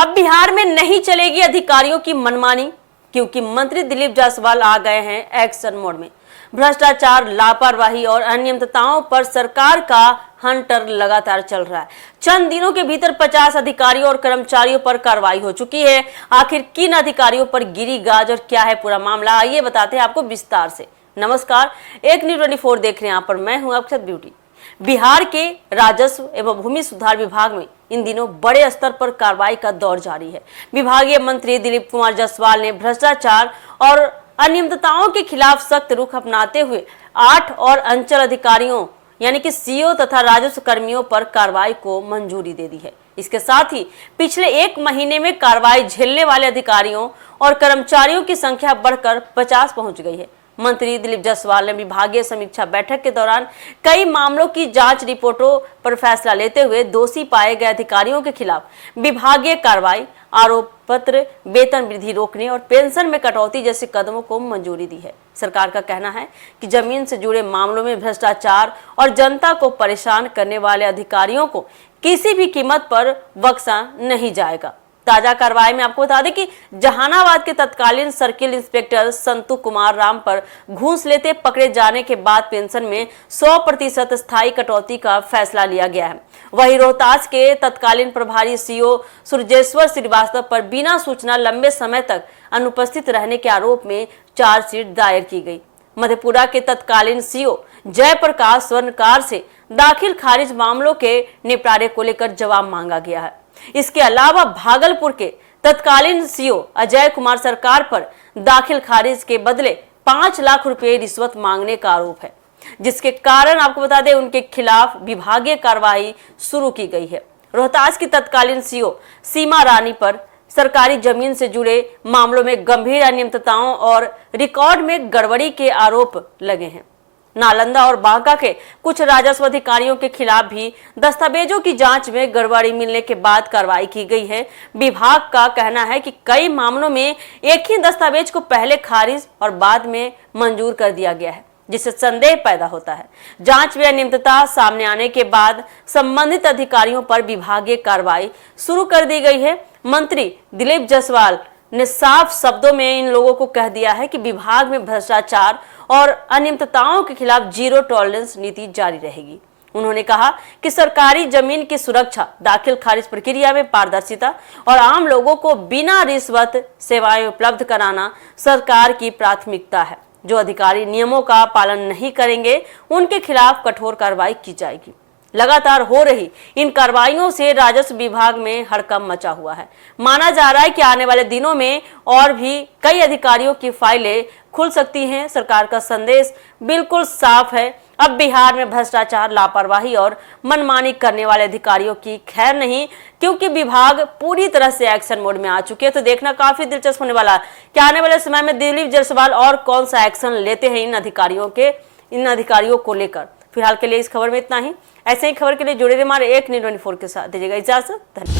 अब बिहार में नहीं चलेगी अधिकारियों की मनमानी, क्योंकि मंत्री दिलीप जायसवाल आ गए हैं एक्शन मोड में। भ्रष्टाचार, लापरवाही और अनियमितताओं पर सरकार का हंटर लगातार चल रहा है। चंद दिनों के भीतर 50 अधिकारियों और कर्मचारियों पर कार्रवाई हो चुकी है। आखिर किन अधिकारियों पर गिरी गाज और क्या है पूरा मामला, आइए बताते हैं आपको विस्तार से। नमस्कार, एक न्यूज़ 24 देख रहे हैं, यहाँ पर मैं हूँ अक्षत ब्यूटी। बिहार के राजस्व एवं भूमि सुधार विभाग में इन दिनों बड़े स्तर पर कार्रवाई का दौर जारी है। विभागीय मंत्री दिलीप कुमार जायसवाल ने भ्रष्टाचार और अनियमितताओं के खिलाफ सख्त रुख अपनाते हुए 8 और अंचल अधिकारियों यानी कि सीओ तथा राजस्व कर्मियों पर कार्रवाई को मंजूरी दे दी है। इसके साथ ही पिछले 1 महीने में कार्रवाई झेलने वाले अधिकारियों और कर्मचारियों की संख्या बढ़कर 50 पहुंच गई है। मंत्री दिलीप जायसवाल ने विभागीय समीक्षा बैठक के दौरान कई मामलों की जांच रिपोर्टों पर फैसला लेते हुए दोषी पाए गए अधिकारियों के खिलाफ विभागीय कार्रवाई, आरोप पत्र, वेतन वृद्धि रोकने और पेंशन में कटौती जैसे कदमों को मंजूरी दी है। सरकार का कहना है कि जमीन से जुड़े मामलों में भ्रष्टाचार और जनता को परेशान करने वाले अधिकारियों को किसी भी कीमत पर बख्शा नहीं जाएगा। ताजा कार्रवाई में आपको बता दें कि जहानाबाद के तत्कालीन सर्किल इंस्पेक्टर संतु कुमार राम पर घूस लेते पकड़े जाने के बाद पेंशन में 100% स्थायी कटौती का फैसला लिया गया है। वहीं रोहतास के तत्कालीन प्रभारी सीओ सुरजेश्वर श्रीवास्तव पर बिना सूचना लंबे समय तक अनुपस्थित रहने के आरोप में चार्जशीट दायर की गई। मधेपुरा के तत्कालीन सीओ जयप्रकाश स्वर्णकार से दाखिल खारिज मामलों के निपटारे को लेकर जवाब मांगा गया है। इसके अलावा भागलपुर के तत्कालीन सीओ अजय कुमार सरकार पर दाखिल खारिज के बदले 5 लाख रुपए रिश्वत मांगने का आरोप है, जिसके कारण आपको बता दें उनके खिलाफ विभागीय कार्रवाई शुरू की गई है। रोहतास की तत्कालीन सीओ सीमा रानी पर सरकारी जमीन से जुड़े मामलों में गंभीर अनियमितताओं और रिकॉर्ड में गड़बड़ी के आरोप लगे हैं। नालंदा और बांका के कुछ राजस्व अधिकारियों के खिलाफ भी दस्तावेजों की जांच में गड़बड़ी मिलने के बाद कार्रवाई की गई है। विभाग का कहना है कि कई मामलों में एक ही दस्तावेज को पहले खारिज और बाद में मंजूर कर दिया गया है, जिससे संदेह पैदा होता है। जांच में अनियमितता सामने आने के बाद संबंधित अधिकारियों पर विभागीय कार्रवाई शुरू कर दी गई है। मंत्री दिलीप जायसवाल ने साफ शब्दों में इन लोगों को कह दिया है कि विभाग में भ्रष्टाचार और अनियमितताओं के खिलाफ जीरो टॉलरेंस नीति जारी रहेगी। उन्होंने कहा कि सरकारी जमीन की सुरक्षा, दाखिल खारिज प्रक्रिया में पारदर्शिता और आम लोगों को बिना रिश्वत सेवाएं उपलब्ध कराना सरकार की प्राथमिकता है। जो अधिकारी नियमों का पालन नहीं करेंगे उनके खिलाफ कठोर कार्रवाई की जाएगी। लगातार हो रही इन कार्रवाइयों से राजस्व विभाग में हड़कंप मचा हुआ है। माना जा रहा है कि आने वाले दिनों में और भी कई अधिकारियों की फाइलें खुल सकती हैं। सरकार का संदेश बिल्कुल साफ है, अब बिहार में भ्रष्टाचार, लापरवाही और मनमानी करने वाले अधिकारियों की खैर नहीं, क्योंकि विभाग पूरी तरह से एक्शन मोड में आ चुके हैं। तो देखना काफी दिलचस्प होने वाला है कि आने वाले समय में दिलीप जायसवाल और कौन सा एक्शन लेते हैं इन अधिकारियों को लेकर। फिलहाल के लिए इस खबर में इतना ही। ऐसे ही खबर के लिए जुड़े रहिए हमारे एक न्यूज़ 24 के साथ। दीजिएगा इजाजत। धन्यवाद।